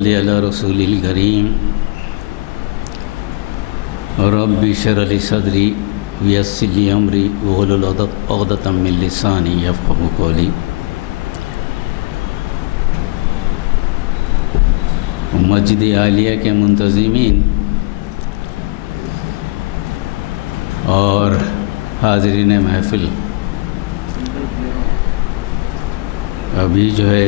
علی رسول الکریم رب اشرح لی صدری ویسر لی امری واحلل عقدۃ من لسانی یفقهوا قولی۔ مسجد عالیہ کے منتظمین اور حاضرین محفل، ابھی جو ہے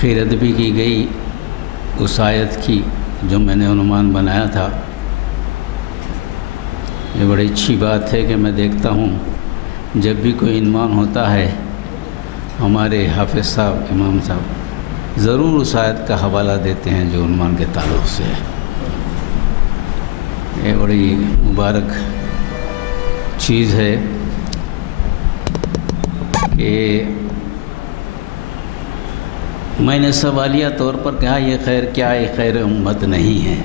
خیرت بھی کی گئی اس آیت کی جو میں نے عنوان بنایا تھا۔ یہ بڑی اچھی بات ہے کہ میں دیکھتا ہوں جب بھی کوئی عنوان ہوتا ہے ہمارے حافظ صاحب، امام صاحب ضرور اس آیت کا حوالہ دیتے ہیں جو عنوان کے تعلق سے ہے۔ یہ بڑی مبارک چیز ہے کہ میں نے سوالیہ طور پر کہا یہ خیر کیا ہے، خیر امت نہیں ہے،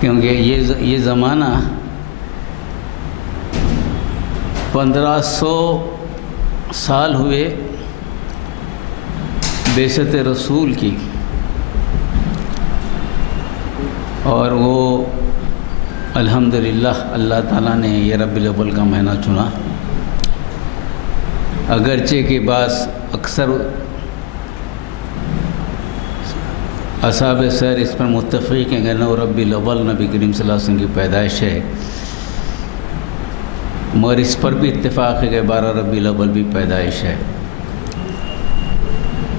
کیونکہ یہ زمانہ 1500 سال ہوئے بعثت رسول کی، اور وہ الحمدللہ اللہ تعالیٰ نے یہ ربیع الاول کا مہینہ چنا، اگرچہ کہ بعض اکثر اصحاب سیر اس پر متفق ہیں کہ نو ربیع الاول نبی کریم صلی اللہ علیہ وسلم کی پیدائش ہے، مگر اس پر بھی اتفاق ہے کہ 12 ربیع الاول بھی پیدائش ہے۔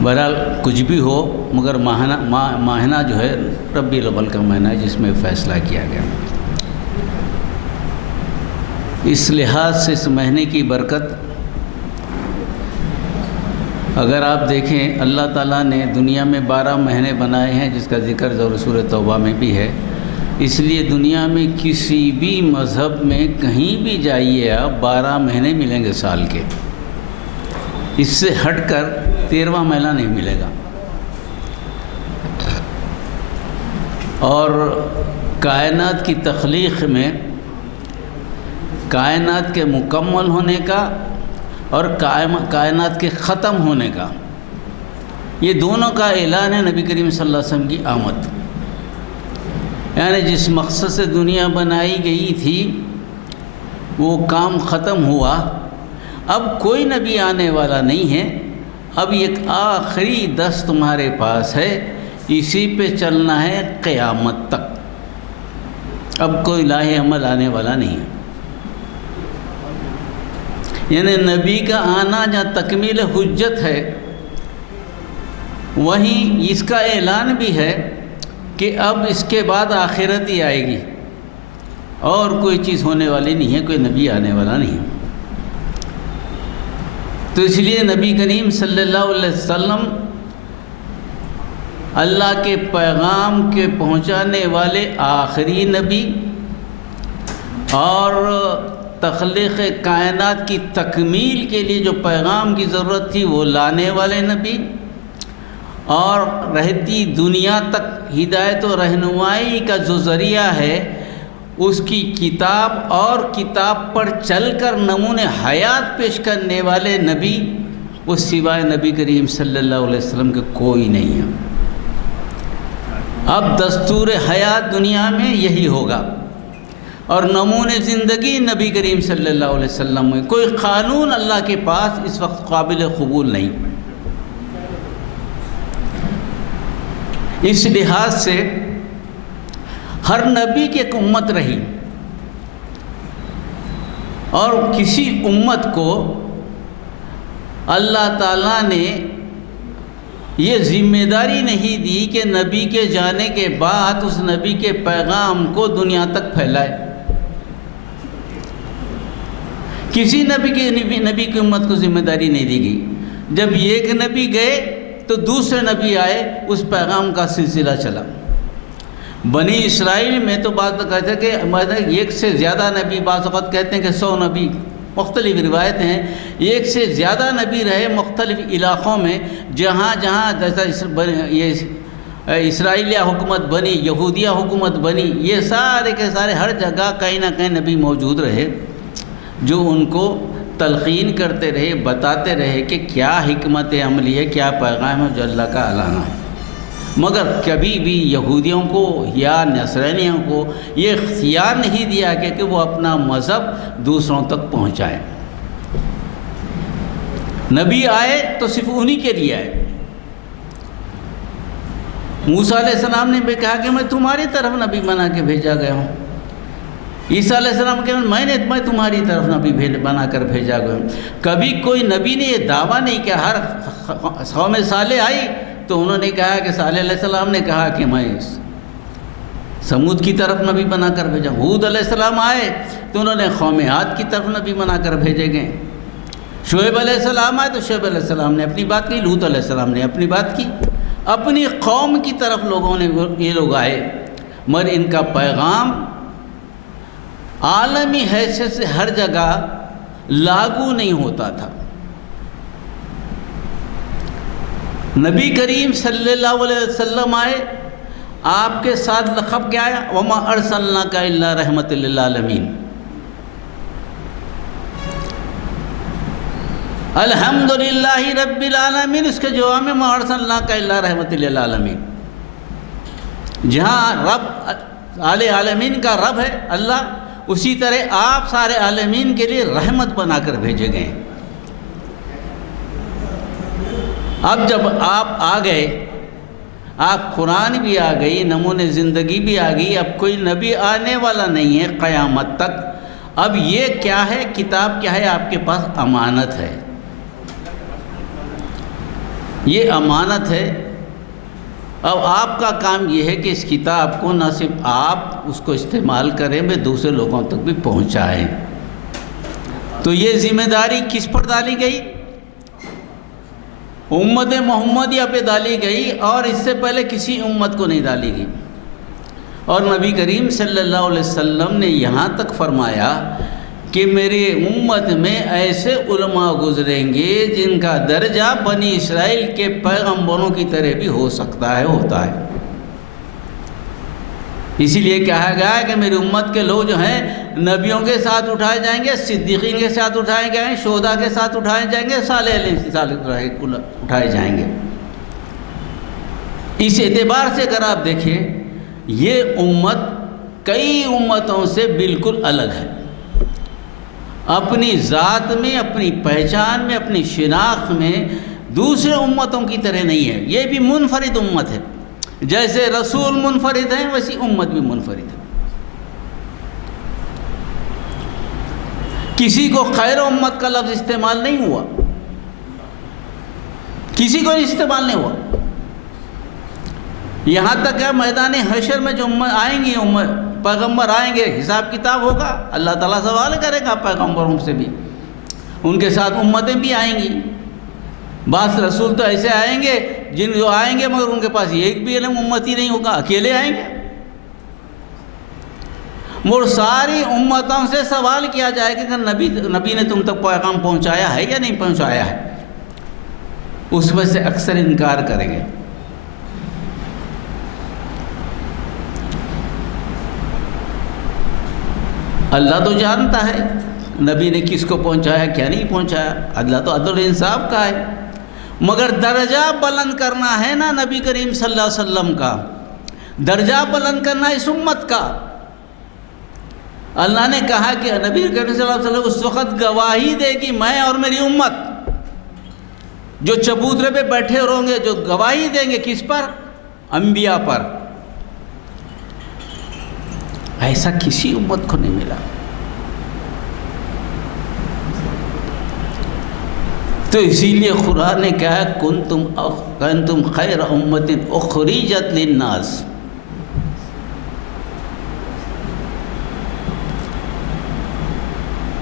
بہرحال کچھ بھی ہو مگر ماہنہ جو ہے ربیع الاول کا مہینہ ہے جس میں فیصلہ کیا گیا۔ اس لحاظ سے اس مہینے کی برکت اگر آپ دیکھیں، اللہ تعالیٰ نے دنیا میں 12 مہینے بنائے ہیں جس کا ذکر سورہ توبہ میں بھی ہے، اس لیے دنیا میں کسی بھی مذہب میں کہیں بھی جائیے آپ 12 مہینے ملیں گے سال کے، اس سے ہٹ کر 13واں مہینہ نہیں ملے گا۔ اور کائنات کی تخلیق میں کائنات کے مکمل ہونے کا اور کائنات کے ختم ہونے کا، یہ دونوں کا اعلان ہے نبی کریم صلی اللہ علیہ وسلم کی آمد۔ یعنی جس مقصد سے دنیا بنائی گئی تھی وہ کام ختم ہوا، اب کوئی نبی آنے والا نہیں ہے، اب ایک آخری دست تمہارے پاس ہے، اسی پہ چلنا ہے قیامت تک، اب کوئی لاہ عمل آنے والا نہیں ہے۔ یعنی نبی کا آنا جہاں تکمیل حجت ہے، وہیں اس کا اعلان بھی ہے کہ اب اس کے بعد آخرت ہی آئے گی، اور کوئی چیز ہونے والی نہیں ہے، کوئی نبی آنے والا نہیں ہے۔ تو اس لیے نبی کریم صلی اللہ علیہ وسلم اللہ کے پیغام کے پہنچانے والے آخری نبی، اور تخلیق کائنات کی تکمیل کے لیے جو پیغام کی ضرورت تھی وہ لانے والے نبی، اور رہتی دنیا تک ہدایت و رہنمائی کا جو ذریعہ ہے اس کی کتاب، اور کتاب پر چل کر نمونے حیات پیش کرنے والے نبی اس سوائے نبی کریم صلی اللہ علیہ وسلم کے کوئی نہیں ہے۔ اب دستور حیات دنیا میں یہی ہوگا، اور نمونے زندگی نبی کریم صلی اللہ علیہ وسلم میں، کوئی قانون اللہ کے پاس اس وقت قابل قبول نہیں۔ اس لحاظ سے ہر نبی کی ایک امت رہی، اور کسی امت کو اللہ تعالیٰ نے یہ ذمہ داری نہیں دی کہ نبی کے جانے کے بعد اس نبی کے پیغام کو دنیا تک پھیلائے۔ کسی نبی کی امت کو ذمہ داری نہیں دی گئی۔ جب ایک نبی گئے تو دوسرے نبی آئے، اس پیغام کا سلسلہ چلا۔ بنی اسرائیل میں تو بعض کہتے ہیں کہ ایک سے زیادہ نبی، بعض اوقات کہتے ہیں کہ 100 نبی، مختلف روایتیں ہیں، ایک سے زیادہ نبی رہے مختلف علاقوں میں، جہاں جیسا یہ اسرائیلیہ حکومت بنی، یہودیہ حکومت بنی، یہ سارے کے سارے ہر جگہ کہیں نہ کہیں نبی موجود رہے جو ان کو تلقین کرتے رہے، بتاتے رہے کہ کیا حکمت عملی ہے، کیا پیغام ہے جو اللہ کا اعلانہ ہے، مگر کبھی بھی یہودیوں کو یا نصرانیوں کو یہ اختیار نہیں دیا کہ وہ اپنا مذہب دوسروں تک پہنچائیں۔ نبی آئے تو صرف انہی کے لیے آئے۔ موسیٰ علیہ السلام نے بھی کہا کہ میں تمہاری طرف نبی بنا کے بھیجا گیا ہوں۔ عیسیٰ علیہ السلام کہ میں تمہاری طرف نبی بنا کر بھیجا گیا ہوں۔ کبھی کوئی نبی نے یہ دعویٰ نہیں کیا۔ ہر قوم صالح آئی تو انہوں نے کہا کہ صالح علیہ السلام نے کہا کہ میں سمود کی طرف نبی بنا کر بھیجا۔ ہود علیہ السلام آئے تو انہوں نے قوم عاد کی طرف نبی بنا کر بھیجے گئے۔ شعیب علیہ السلام آئے تو شعیب علیہ السلام نے اپنی بات کی، لوط علیہ السلام نے اپنی بات کی۔ اپنی قوم کی طرف یہ لوگ آئے، مگر ان کا پیغام عالمی حیثیت سے ہر جگہ لاگو نہیں ہوتا تھا۔ نبی کریم صلی اللہ علیہ وسلم آئے، آپ کے ساتھ لقب کیا آیا؟ وَمَا أَرْسَلْنَاكَ إِلَّا رَحْمَةً لِلْعَالَمِينَ۔ الحمدللہ رب العالمین، اس کے جواب میں وَمَا أَرْسَلْنَاكَ إِلَّا رَحْمَةً لِلْعَالَمِينَ۔ جہاں رب عالمین کا رب ہے اللہ، اسی طرح آپ سارے عالمین کے لیے رحمت بنا کر بھیجے گئے۔ اب جب آپ آ گئے، آپ قرآن بھی آ گئی، نمونے زندگی بھی آ گئی، اب کوئی نبی آنے والا نہیں ہے قیامت تک۔ اب یہ کیا ہے؟ کتاب کیا ہے؟ آپ کے پاس امانت ہے، یہ امانت ہے۔ اب آپ کا کام یہ ہے کہ اس کتاب کو نہ صرف آپ اس کو استعمال کریں، میں دوسرے لوگوں تک بھی پہنچائیں۔ تو یہ ذمہ داری کس پر ڈالی گئی؟ امت محمدیہ پہ ڈالی گئی، اور اس سے پہلے کسی امت کو نہیں ڈالی گئی۔ اور نبی کریم صلی اللہ علیہ وسلم نے یہاں تک فرمایا کہ میری امت میں ایسے علماء گزریں گے جن کا درجہ بنی اسرائیل کے پیغمبروں کی طرح بھی ہو سکتا ہے، ہوتا ہے۔ اسی لیے کہا گیا ہے کہ میری امت کے لوگ جو ہیں نبیوں کے ساتھ اٹھائے جائیں گے، صدیقین کے ساتھ اٹھائے جائیں گے، شہداء کے ساتھ اٹھائے جائیں گے، صالح علیہ کے ساتھ اٹھائے جائیں گے۔ اس اعتبار سے اگر آپ دیکھیں، یہ امت کئی امتوں سے بالکل الگ ہے، اپنی ذات میں، اپنی پہچان میں، اپنی شناخت میں دوسرے امتوں کی طرح نہیں ہے۔ یہ بھی منفرد امت ہے، جیسے رسول منفرد ہیں ویسی امت بھی منفرد ہے۔ کسی کو خیر امت کا لفظ استعمال نہیں ہوا، کسی کو استعمال نہیں ہوا۔ یہاں تک کہ میدان حشر میں جو آئیں گی پیغمبر آئیں گے، حساب کتاب ہوگا، اللہ تعالیٰ سوال کرے گا پیغمبروں سے بھی، ان کے ساتھ امتیں بھی آئیں گی۔ بعض رسول تو ایسے آئیں گے جن جو آئیں گے مگر ان کے پاس ایک بھی علم امتی نہیں ہوگا، اکیلے آئیں گے۔ مگر ساری امتوں سے سوال کیا جائے گا کہ نبی نے تم تک پیغام پہنچایا ہے یا نہیں پہنچایا ہے؟ اس میں سے اکثر انکار کریں گے۔ اللہ تو جانتا ہے نبی نے کس کو پہنچایا کیا نہیں پہنچایا، اللہ تو عدل و انصاف کا ہے، مگر درجہ بلند کرنا ہے نا نبی کریم صلی اللہ علیہ وسلم کا، درجہ بلند کرنا اس امت کا۔ اللہ نے کہا کہ نبی کریم صلی اللہ علیہ وسلم اس وقت گواہی دے گی میں اور میری امت، جو چبوترے پہ بیٹھے رہیں گے، جو گواہی دیں گے کس پر؟ انبیاء پر۔ ایسا کسی امت کو نہیں ملا۔ تو اسی لیے قرآن نے کہا کنتم خیر امت اخرجت للناس۔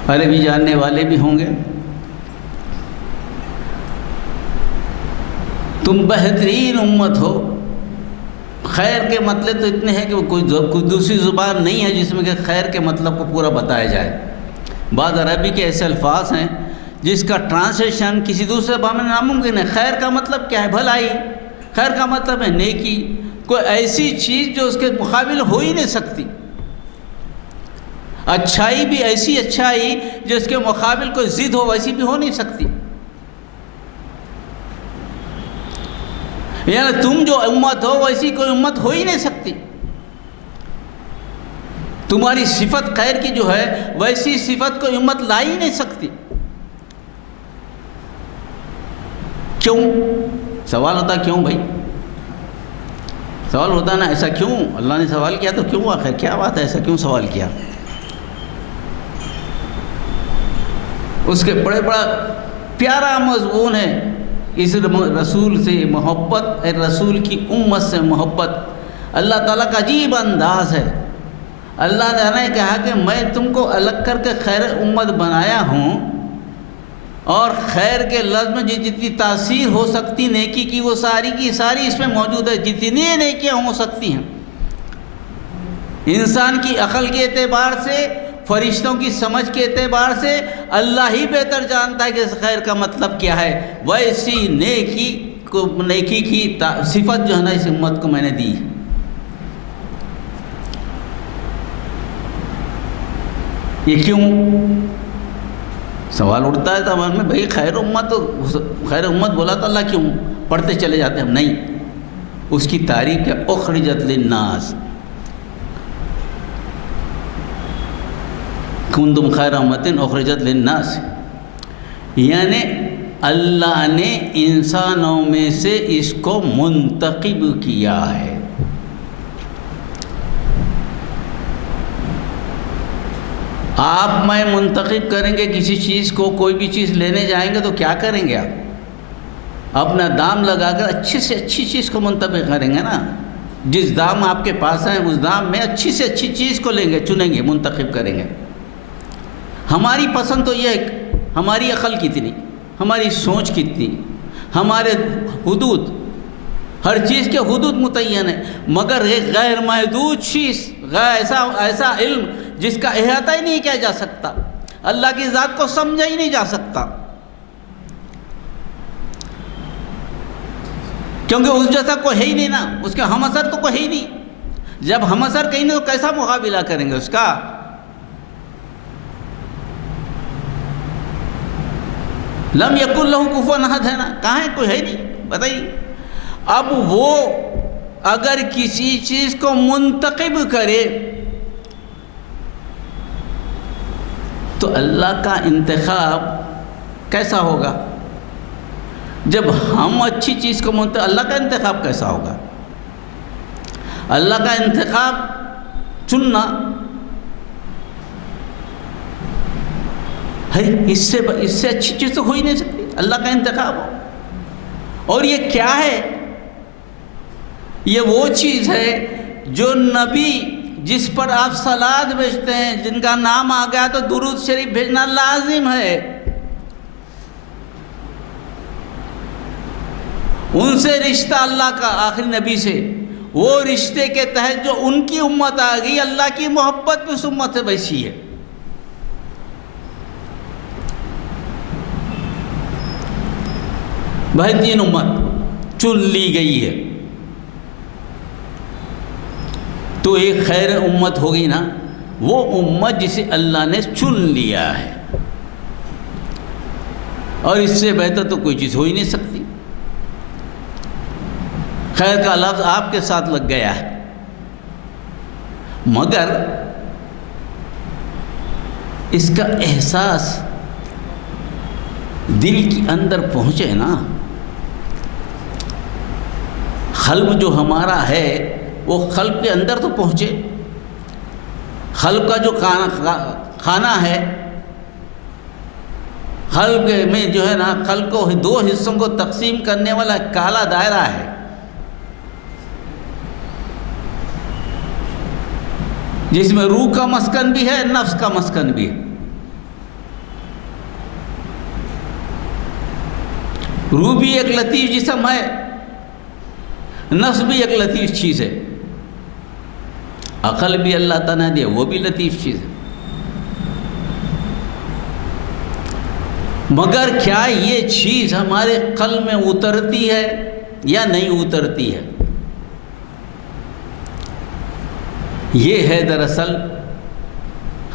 عربی جاننے والے بھی ہوں گے، تم بہترین امت ہو۔ خیر کے مطلب تو اتنے ہیں کہ کوئی دوسری زبان نہیں ہے جس میں کہ خیر کے مطلب کو پورا بتایا جائے۔ بعض عربی کے ایسے الفاظ ہیں جس کا ٹرانسلیشن کسی دوسرے زبان میں ناممکن ہے۔ خیر کا مطلب کیا ہے؟ بھلائی۔ خیر کا مطلب ہے نیکی، کوئی ایسی چیز جو اس کے مقابل ہو ہی نہیں سکتی۔ اچھائی بھی ایسی اچھائی جس کے مقابل کوئی ضد ہو ویسی بھی ہو نہیں سکتی. یعنی تم جو امت ہو ویسی کوئی امت ہو ہی نہیں سکتی. تمہاری صفت خیر کی جو ہے ویسی صفت کوئی امت لا ہی نہیں سکتی. کیوں؟ سوال ہوتا کیوں بھائی؟ سوال ہوتا نا ایسا کیوں؟ اللہ نے سوال کیا تو کیوں؟ آخر کیا بات ہے، ایسا کیوں سوال کیا؟ اس کے بڑے بڑا پیارا مضمون ہے. اس رسول سے محبت، رسول کی امت سے محبت اللہ تعالیٰ کا عجیب انداز ہے. اللہ نے کہا کہ میں تم کو الگ کر کے خیر امت بنایا ہوں، اور خیر کے لفظ میں جتنی تاثیر ہو سکتی نیکی کی وہ ساری کی ساری اس میں موجود ہے. جتنی نیکیاں ہو سکتی ہیں انسان کی عقل کے اعتبار سے، فرشتوں کی سمجھ کے اعتبار سے اللہ ہی بہتر جانتا ہے کہ اس خیر کا مطلب کیا ہے. ویسی نیکی کی صفت جو ہے نا اس امت کو میں نے دی. یہ کیوں؟ سوال اٹھتا ہے تمام میں، بھئی خیر امت بولا تو اللہ کیوں؟ پڑھتے چلے جاتے ہم. نہیں، اس کی تعریف ہے اخرجت للناس، کنتم خیر امت اخرجت للناس. یعنی اللہ نے انسانوں میں سے اس کو منتخب کیا ہے. آپ میں منتخب کریں گے کسی چیز کو، کوئی بھی چیز لینے جائیں گے تو کیا کریں گے؟ آپ اپنا دام لگا کر اچھی سے اچھی چیز کو منتخب کریں گے نا. جس دام آپ کے پاس ہے اس دام میں اچھی سے اچھی چیز کو لیں گے، چنیں گے، منتخب کریں گے. ہماری پسند تو یہ ہے، ہماری عقل کتنی، ہماری سوچ کتنی، ہمارے حدود، ہر چیز کے حدود متعین ہے. مگر ایک غیر محدود چیز، ایسا علم جس کا احاطہ ہی نہیں کیا جا سکتا، اللہ کی ذات کو سمجھا ہی نہیں جا سکتا، کیونکہ اس جیسا کوئی ہے ہی نہیں نا. اس کے ہم اثر تو کوئی ہے ہی نہیں. جب ہم اثر کہیں نہیں تو کیسا مقابلہ کریں گے اس کا؟ لم یکن لہ کفوا احد ہے نا، کہاں ہے؟ کوئی ہے نہیں، بتائیے. اب وہ اگر کسی چیز کو منتخب کرے تو اللہ کا انتخاب کیسا ہوگا؟ جب ہم اچھی چیز کو منتخب، اللہ کا انتخاب کیسا ہوگا؟ اللہ کا انتخاب چننا ہے، اس سے اچھی چیز تو ہو ہی نہیں سکتی. اللہ کا انتخاب ہو. اور یہ کیا ہے؟ یہ وہ چیز ہے جو نبی جس پر آپ صلوات بھیجتے ہیں، جن کا نام آ گیا تو درود شریف بھیجنا لازم ہے. ان سے رشتہ اللہ کا آخری نبی سے، وہ رشتے کے تحت جو ان کی امت آ گئی، اللہ کی محبت بھی اس امت سے ویسی ہے. بہترین امت چن لی گئی ہے. تو ایک خیر امت ہوگی نا، وہ امت جسے اللہ نے چن لیا ہے، اور اس سے بہتر تو کوئی چیز ہو ہی نہیں سکتی. خیر کا لفظ آپ کے ساتھ لگ گیا ہے، مگر اس کا احساس دل کے اندر پہنچے نا. قلب جو ہمارا ہے وہ قلب کے اندر تو پہنچے. قلب کا جو کھانا ہے، قلب میں جو ہے نا، قلب کو دو حصوں کو تقسیم کرنے والا کالا دائرہ ہے. جس میں روح کا مسکن بھی ہے، نفس کا مسکن بھی ہے. روح بھی ایک لطیف جسم ہے، نفس بھی ایک لطیف چیز ہے، عقل بھی اللہ تعالیٰ نے دیا، وہ بھی لطیف چیز ہے. مگر کیا یہ چیز ہمارے قلب میں اترتی ہے یا نہیں اترتی ہے؟ یہ ہے دراصل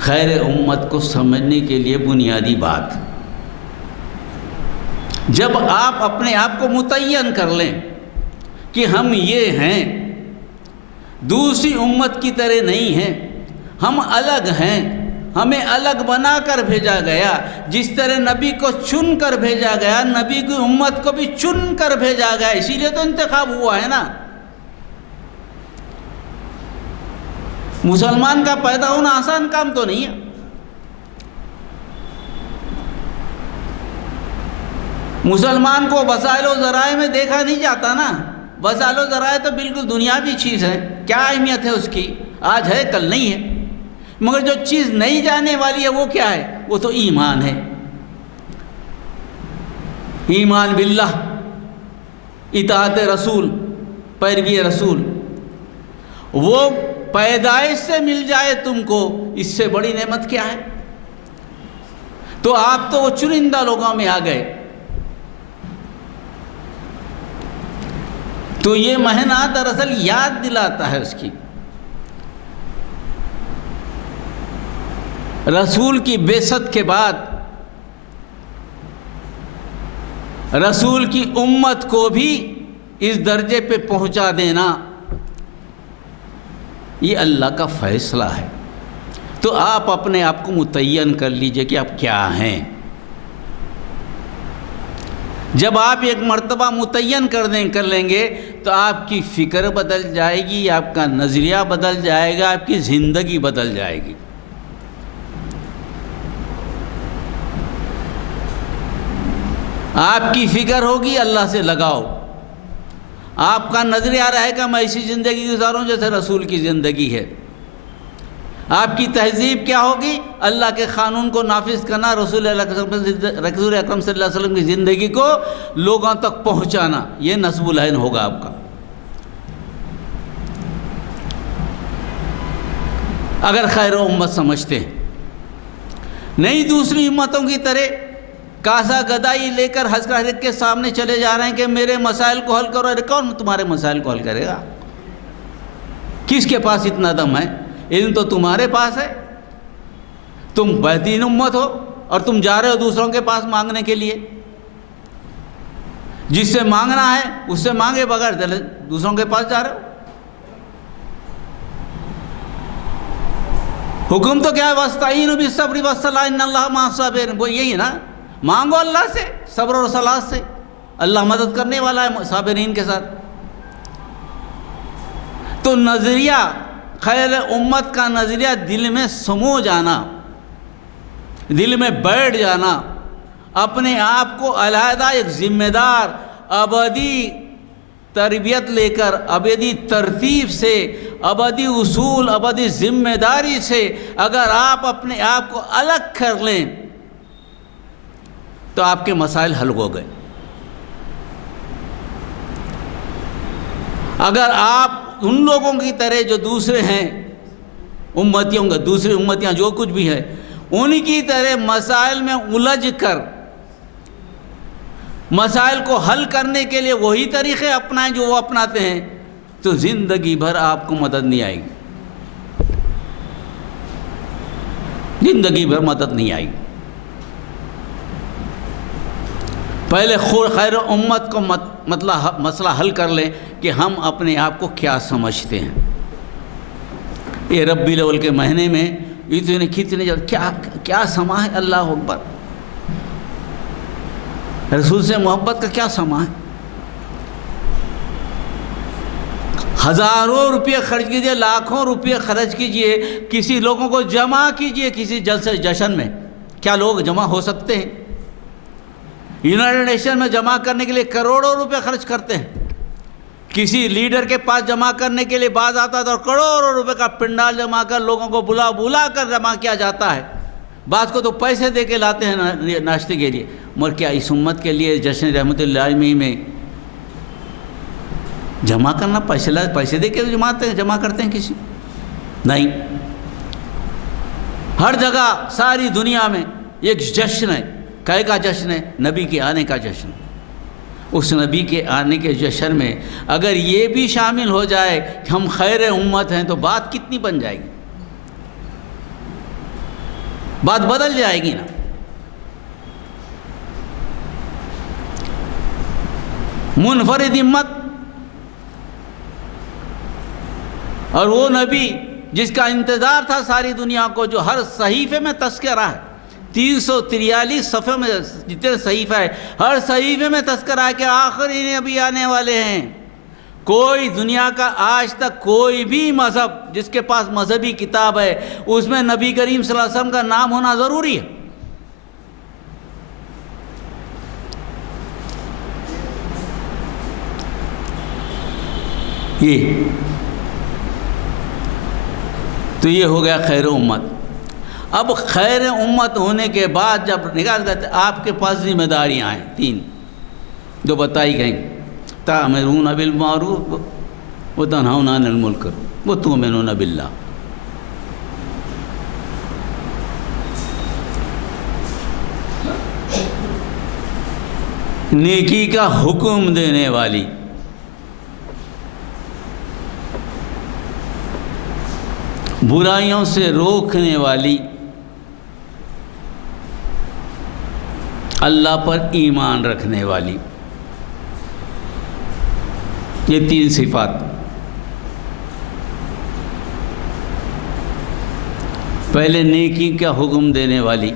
خیر امت کو سمجھنے کے لیے بنیادی بات، جب آپ اپنے آپ کو متعین کر لیں کہ ہم یہ ہیں، دوسری امت کی طرح نہیں ہیں، ہم الگ ہیں، ہمیں الگ بنا کر بھیجا گیا، جس طرح نبی کو چن کر بھیجا گیا، نبی کی امت کو بھی چن کر بھیجا گیا، اسی لیے تو انتخاب ہوا ہے نا۔ مسلمان کا پیدا ہونا آسان کام تو نہیں ہے۔ مسلمان کو وسائل و ذرائع میں دیکھا نہیں جاتا نا، وسائل و ذرائع تو بالکل دنیاوی چیز ہے، کیا اہمیت ہے اس کی، آج ہے کل نہیں ہے، مگر جو چیز نہیں جانے والی ہے وہ کیا ہے، وہ تو ایمان ہے۔ ایمان باللہ، اطاعت رسول، پیروی رسول، وہ پیدائش سے مل جائے تم کو، اس سے بڑی نعمت کیا ہے؟ تو آپ تو وہ چنندہ لوگوں میں آ گئے۔ تو یہ مہینہ دراصل یاد دلاتا ہے اس کی، رسول کی بعثت کے بعد رسول کی امت کو بھی اس درجے پہ پہنچا دینا، یہ اللہ کا فیصلہ ہے۔ تو آپ اپنے آپ کو متعین کر لیجئے کہ آپ کیا ہیں۔ جب آپ ایک مرتبہ متعین کر لیں گے تو آپ کی فکر بدل جائے گی، آپ کا نظریہ بدل جائے گا، آپ کی زندگی بدل جائے گی۔ آپ کی فکر ہوگی اللہ سے لگاؤ، آپ کا نظریہ رہے گا میں ایسی زندگی گزاروں جیسے رسول کی زندگی ہے۔ آپ کی تہذیب کیا ہوگی؟ اللہ کے قانون کو نافذ کرنا، رسول اکرم صلی اللہ علیہ وسلم کی زندگی کو لوگوں تک پہنچانا، یہ نصب العین ہوگا آپ کا۔ اگر خیر و امت سمجھتے ہیں، نہیں دوسری امتوں کی طرح کاسا گدائی لے کر حضرت کے سامنے چلے جا رہے ہیں کہ میرے مسائل کو حل کرو، ارے کون تمہارے مسائل کو حل کرے گا؟ کس کے پاس اتنا دم ہے؟ علم تو تمہارے پاس ہے، تم بہترین امت ہو اور تم جا رہے ہو دوسروں کے پاس مانگنے کے لیے۔ جس سے مانگنا ہے اس سے مانگے بغیر دوسروں کے پاس جا رہے ہو۔ حکم تو کیا ہے؟ وَاسْتَعِينُوا بِالصَّبْرِ وَالصَّلَاةِ إِنَّ اللَّهَ مَعَ الصَّابِرِينَ، وہ یہی نا، مانگو اللہ سے صبر اور صلاح سے، اللہ مدد کرنے والا ہے صابرین کے ساتھ۔ تو نظریہ خیر امت کا نظریہ دل میں سمو جانا، دل میں بیٹھ جانا، اپنے آپ کو علیحدہ ایک ذمہ دار ابدی تربیت لے کر، ابدی ترتیب سے، ابدی اصول، ابدی ذمہ داری سے اگر آپ اپنے آپ کو الگ کر لیں تو آپ کے مسائل حل ہو گئے۔ اگر آپ ان لوگوں کی طرح جو دوسرے ہیں، امتیوں کا، دوسری امتیاں جو کچھ بھی ہے، ان کی طرح مسائل میں الجھ کر مسائل کو حل کرنے کے لیے وہی طریقے اپنائیں جو وہ اپناتے ہیں، تو زندگی بھر آپ کو مدد نہیں آئے گی، زندگی بھر مدد نہیں آئے گی۔ پہلے خیر امت کو مسئلہ حل کر لیں کہ ہم اپنے آپ کو کیا سمجھتے ہیں۔ یہ ربیع الاول کے مہینے میں اتنے کتنے کیا سما ہے، اللہ اکبر، رسول سے محبت کا کیا سما ہے۔ ہزاروں روپے خرچ کیجئے، لاکھوں روپے خرچ کیجئے، کسی لوگوں کو جمع کیجئے کسی جلسے جشن میں، کیا لوگ جمع ہو سکتے ہیں؟ یونائیٹڈ نیشن میں جمع کرنے کے لیے کروڑوں روپے خرچ کرتے ہیں، کسی لیڈر کے پاس جمع کرنے کے لیے بعض آتا تھا اور کروڑوں روپے کا پنڈال جمع کر لوگوں کو بلا کر جمع کیا جاتا ہے، بعض کو تو پیسے دے کے لاتے ہیں ناشتے کے لیے، مگر کیا اس امت کے لیے جشن رحمت اللہ علیہ میں جمع کرنا پیسے دے کے جمع کرتے ہیں کسی؟ نہیں، ہر جگہ ساری دنیا میں ایک جشن ہے، کہے کا جشن ہے؟ نبی کے آنے کا جشن۔ اس نبی کے آنے کے جشن میں اگر یہ بھی شامل ہو جائے کہ ہم خیر امت ہیں تو بات کتنی بن جائے گی۔ بات بدل جائے گی نا۔ منفرد امت، اور وہ نبی جس کا انتظار تھا ساری دنیا کو، جو ہر صحیفے میں تذکرہ ہے، 343 صفحے میں جتنے صحیفہ ہے، ہر صحیفے میں تذکرہ ہے کہ آخری نبی آنے والے ہیں۔ کوئی دنیا کا آج تک کوئی بھی مذہب جس کے پاس مذہبی کتاب ہے اس میں نبی کریم صلی اللہ علیہ وسلم کا نام ہونا ضروری ہے۔ تو یہ ہو گیا خیر امت۔ اب خیر امت ہونے کے بعد جب نگاہ کرتے آپ کے پاس ذمہ داریاں ہیں 3 جو بتائی گئیں، تأمرون بالمعروف وتنہون عن المنکر وتؤمنون باللہ۔ نیکی کا حکم دینے والی، برائیوں سے روکنے والی، اللہ پر ایمان رکھنے والی، یہ 3 صفات۔ پہلے نیکی کا حکم دینے والی،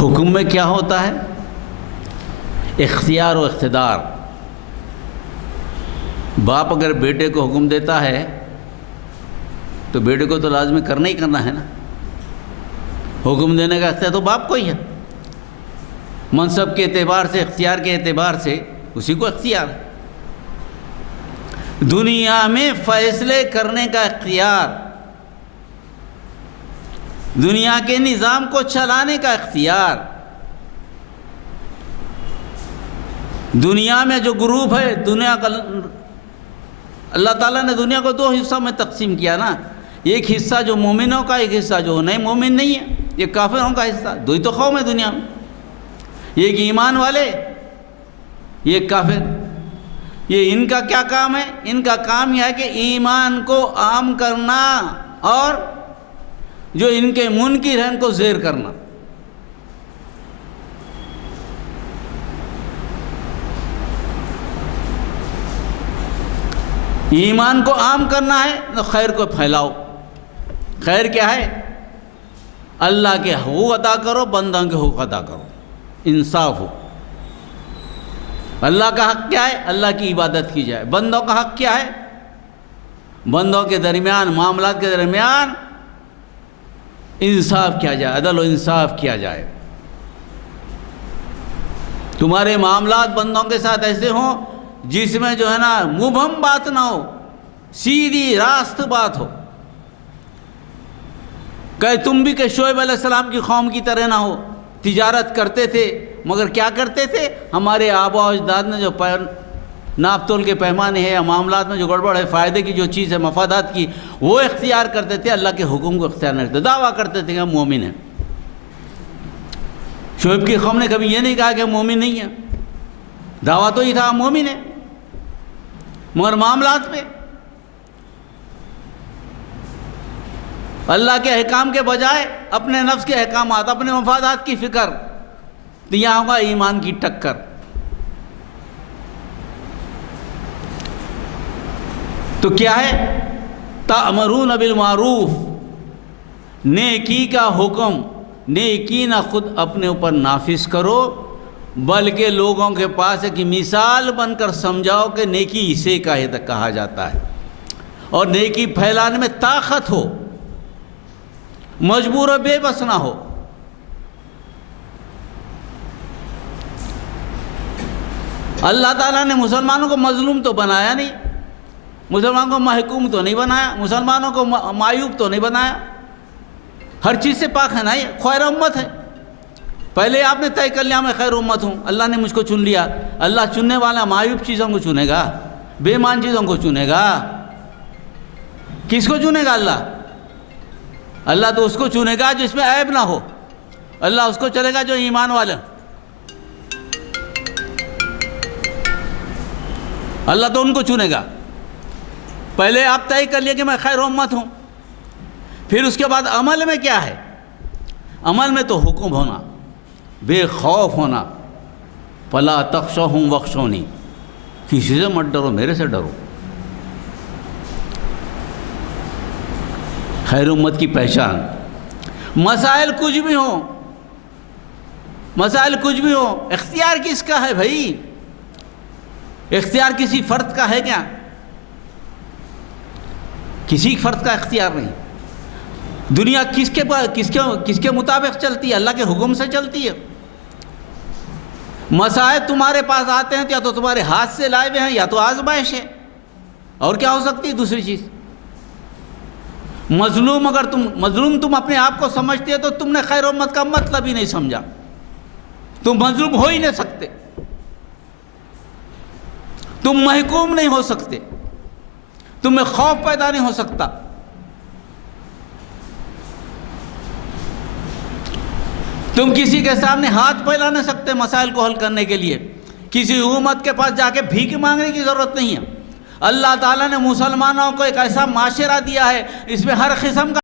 حکم میں کیا ہوتا ہے؟ اختیار و اقتدار۔ باپ اگر بیٹے کو حکم دیتا ہے تو بیٹے کو تو لازمی کرنا ہی کرنا ہے نا۔ حکم دینے کا اختیار تو باپ کو ہی ہے، منصب کے اعتبار سے، اختیار کے اعتبار سے اسی کو اختیار ہے۔ دنیا میں فیصلے کرنے کا اختیار، دنیا کے نظام کو چلانے کا اختیار، دنیا میں جو گروپ ہے، دنیا کا اللہ تعالیٰ نے دنیا کو 2 حصوں میں تقسیم کیا نا، ایک حصہ جو مومنوں کا، ایک حصہ جو نہیں مومن نہیں ہے، یہ کافروں کا حصہ، 2 ہی تو قوم ہے دنیا میں، ایک ایمان والے، یہ کافر۔ یہ ان کا کیا کام ہے؟ ان کا کام یہ ہے کہ ایمان کو عام کرنا اور جو ان کے منکر ہیں ان کو زیر کرنا۔ ایمان کو عام کرنا ہے تو خیر کو پھیلاؤ۔ خیر کیا ہے؟ اللہ کے حقوق ادا کرو، بندوں کے حقوق ادا کرو، انصاف ہو۔ اللہ کا حق کیا ہے؟ اللہ کی عبادت کی جائے۔ بندوں کا حق کیا ہے؟ بندوں کے درمیان، معاملات کے درمیان انصاف کیا جائے، عدل و انصاف کیا جائے۔ تمہارے معاملات بندوں کے ساتھ ایسے ہوں جس میں جو ہے نا مبہم بات نہ ہو، سیدھی راست بات ہو۔ کہ تم بھی کہ شعیب علیہ السلام کی قوم کی طرح نہ ہو، تجارت کرتے تھے مگر کیا کرتے تھے؟ ہمارے آباء و اجداد نے جو ناپ تول کے پیمانے ہیں یا معاملات میں جو گڑبڑ ہے، فائدے کی جو چیز ہے، مفادات کی، وہ اختیار کرتے تھے، اللہ کے حکم کو اختیار نہیں کرتے، دعویٰ کرتے تھے کہ ہم مومن ہیں۔ شعیب کی قوم نے کبھی یہ نہیں کہا کہ ہم مومن نہیں ہیں، دعویٰ تو ہی تھا ہم مومن ہیں، مگر معاملات میں اللہ کے احکام کے بجائے اپنے نفس کے احکامات، اپنے مفادات کی فکر، تو یہاں ہوگا ایمان کی ٹکر۔ تو کیا ہے؟ تأمرون بالمعروف، نیکی کا حکم۔ نیکی نہ خود اپنے اوپر نافذ کرو بلکہ لوگوں کے پاس ایک مثال بن کر سمجھاؤ کہ نیکی اسے کہا جاتا ہے، اور نیکی پھیلانے میں طاقت ہو، مجبور و بے بس نہ ہو۔ اللہ تعالیٰ نے مسلمانوں کو مظلوم تو بنایا نہیں، مسلمانوں کو محکوم تو نہیں بنایا، مسلمانوں کو معیوب تو نہیں بنایا، ہر چیز سے پاک ہے نا، یہ خیر امت ہے۔ پہلے آپ نے طے کر لیا میں خیر امت ہوں، اللہ نے مجھ کو چن لیا۔ اللہ چننے والا معیوب چیزوں کو چنے گا، بے مان چیزوں کو چنے گا؟ کس کو چنے گا اللہ؟ اللہ تو اس کو چنے گا جس میں عیب نہ ہو، اللہ اس کو چلے گا جو ایمان والا۔ اللہ تو ان کو چنے گا پہلے آپ طے کر لیے کہ میں خیر امت ہوں، پھر اس کے بعد عمل میں کیا ہے؟ عمل میں تو حکم ہونا، بے خوف ہونا، فلا تخشوہم واخشونی، کسی سے مت ڈرو، میرے سے ڈرو۔ خیر امت کی پہچان، مسائل کچھ بھی ہوں، مسائل کچھ بھی ہوں، اختیار کس کا ہے بھائی؟ اختیار کسی فرد کا ہے کیا؟ کسی فرد کا اختیار نہیں۔ دنیا کس کے مطابق چلتی ہے؟ اللہ کے حکم سے چلتی ہے۔ مسائل تمہارے پاس آتے ہیں تو یا تو تمہارے ہاتھ سے لائے ہوئے ہیں یا تو آزمائش ہے، اور کیا ہو سکتی ہے دوسری چیز؟ مظلوم تم اپنے آپ کو سمجھتے ہو تو تم نے خیر امت کا مطلب ہی نہیں سمجھا، تم مظلوم ہو ہی نہیں سکتے، تم محکوم نہیں ہو سکتے، تم میں خوف پیدا نہیں ہو سکتا۔ تم کسی کے سامنے ہاتھ پھیلا نہیں سکتے مسائل کو حل کرنے کے لیے، کسی حکومت کے پاس جا کے بھیک مانگنے کی ضرورت نہیں ہے۔ اللہ تعالیٰ نے مسلمانوں کو ایک ایسا معاشرہ دیا ہے، اس میں ہر قسم کا